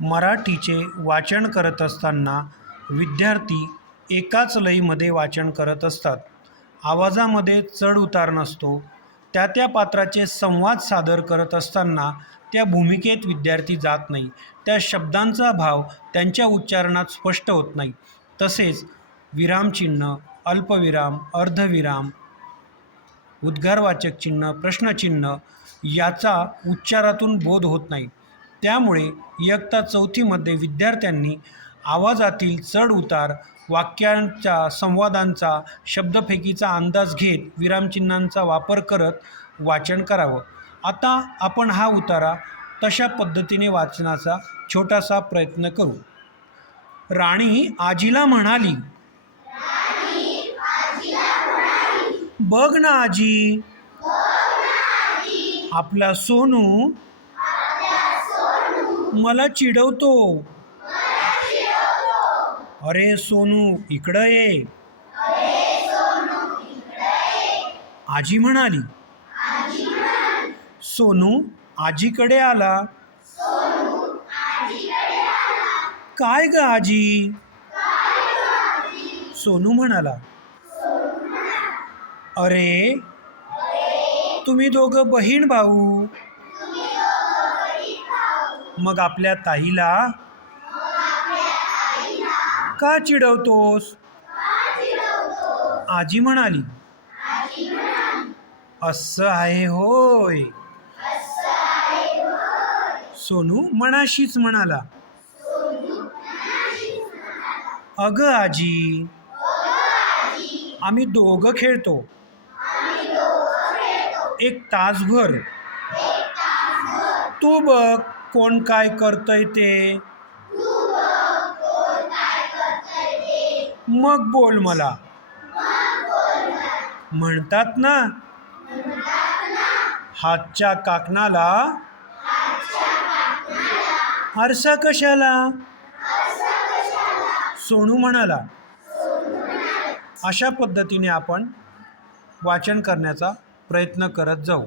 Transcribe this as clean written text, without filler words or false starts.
मराठीचे वाचन करत असताना विद्यार्थी एकाच लयीमध्ये वाचन करत असतात. आवाजामध्ये चढ उतार नसतो. त्या पात्राचे संवाद सादर करत असताना त्या भूमिकेत विद्यार्थी जात नाही. त्या शब्दांचा भाव त्यांच्या उच्चारणात स्पष्ट होत नाही. तसेच विरामचिन्ह, अल्पविराम, अर्धविराम, उद्गारवाचक चिन्ह, प्रश्नचिन्ह याचा उच्चारातून बोध होत नाही. त्यामुळे इयत्ता चौथीमध्ये विद्यार्थ्यांनी आवाजातील चढ उतार, वाक्यांच्या संवादांचा, शब्दफेकीचा अंदाज घेत विरामचिन्हांचा वापर करत वाचन करावं. आता आपण हा उतारा तशा पद्धतीने वाचनाचा छोटासा प्रयत्न करू. राणी आजीला म्हणाली, बघ ना आजी, आपला सोनू मला चिडवतो. अरे सोनू इकडं ये. आजी म्हणाली. सोनू आजीकडे आला. काय ग आजी? सोनू म्हणाला, अरे तुम्ही दोघं बहीण भाऊ, मग आपल्या ताईला का चिडवतोस? आजी म्हणाली, असं आहे होय. सोनू मनाशीच म्हणाला, अगं आजी, आम्ही दोघं खेळतो. एक तासभर तू बघ कोण काय करतंय ते, मग बोल मला. म्हणतात ना, हातच्या काकणाला आरसा कशाला. सोनू म्हणाला. अशा पद्धतीने आपण वाचन करण्याचा प्रयत्न करत जाऊ.